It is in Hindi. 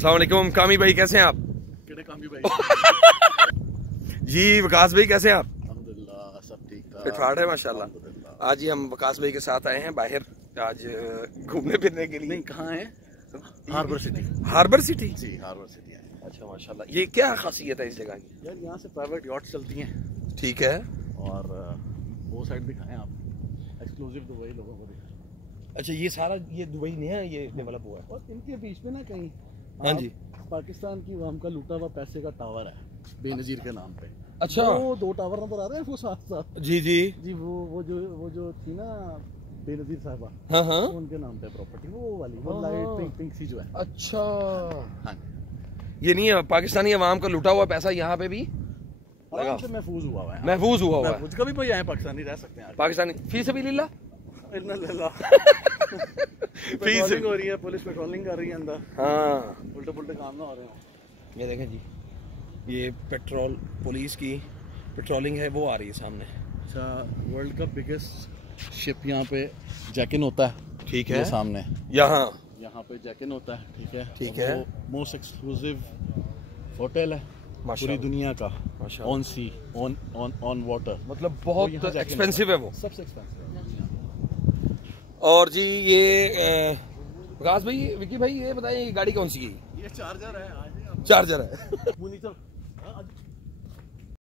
अस्सलाम वालेकुम। कामी भाई कैसे हैं आप? कामी भाई जी विकास भाई कैसे हैं आप? अल्हम्दुलिल्लाह सब ठीक ठाक फिटफाट है माशाल्लाह। आज ही हम विकास भाई के साथ आए हैं बाहर आज घूमने फिरने के लिए। नहीं कहाँ है? Harbour city. हार्बर सिटी जी हार्बर सिटी है। अच्छा माशाल्लाह। ये क्या खासियत है इस जगह की? यार यहाँ से प्राइवेट यॉट चलती हैं। ठीक है। और वो साइड दिखाएं आप, एक्सक्लूसिव दुबई लोगों को दिखाएं। अच्छा ये सारा ये दुबई में है, ये डेवलप हुआ है। और इनके बीच में ना कहीं हाँ जी पाकिस्तान की वाम का लूटा हुआ पैसे का टावर है बेनजीर के नाम पे। अच्छा वो दो टावर नजर आ रहे हैं वो साथ साथ। जी जी जी वो जो थी ना बेनजीर साहबा, हाँ हाँ उनके नाम पे प्रॉपर्टी वो वाली, वो लाइट पिंक पिंक सी जो है। अच्छा हाँ ये नहीं है पाकिस्तानी अवाम का लूटा हुआ पैसा यहाँ पे भी आराम से महफूज हुआ हुआ है। महफूज हुआ हुआ है। कभी कोई आए पाकिस्तानी रह सकते हैं पाकिस्तानी फी सबीलिल्लाह पेट्रोलिंग हो रही है, पुलिस पेट्रोलिंग कर रही है अंदर। हाँ उल्टे पुल्टे काम ना हो रहे हो। ये देखें जी ये पेट्रोल पुलिस की पेट्रोलिंग है वो आ रही है सामने। अच्छा वर्ल्ड का बिगेस्ट शिप यहाँ पे चेक इन होता है। ठीक है सामने यहाँ पे चेक इन होता है। ठीक है मोस्ट एक्सक्लूसिव होटल है पूरी दुनिया का, ऑन सी ऑन वाटर, मतलब बहुत एक्सपेंसिव है वो, सबसे एक्सपेंसिव। और जी ये विकास भाई विकी भाई ये बताइए ये गाड़ी कौन सी है? ये चार्जर है। चार्जर है।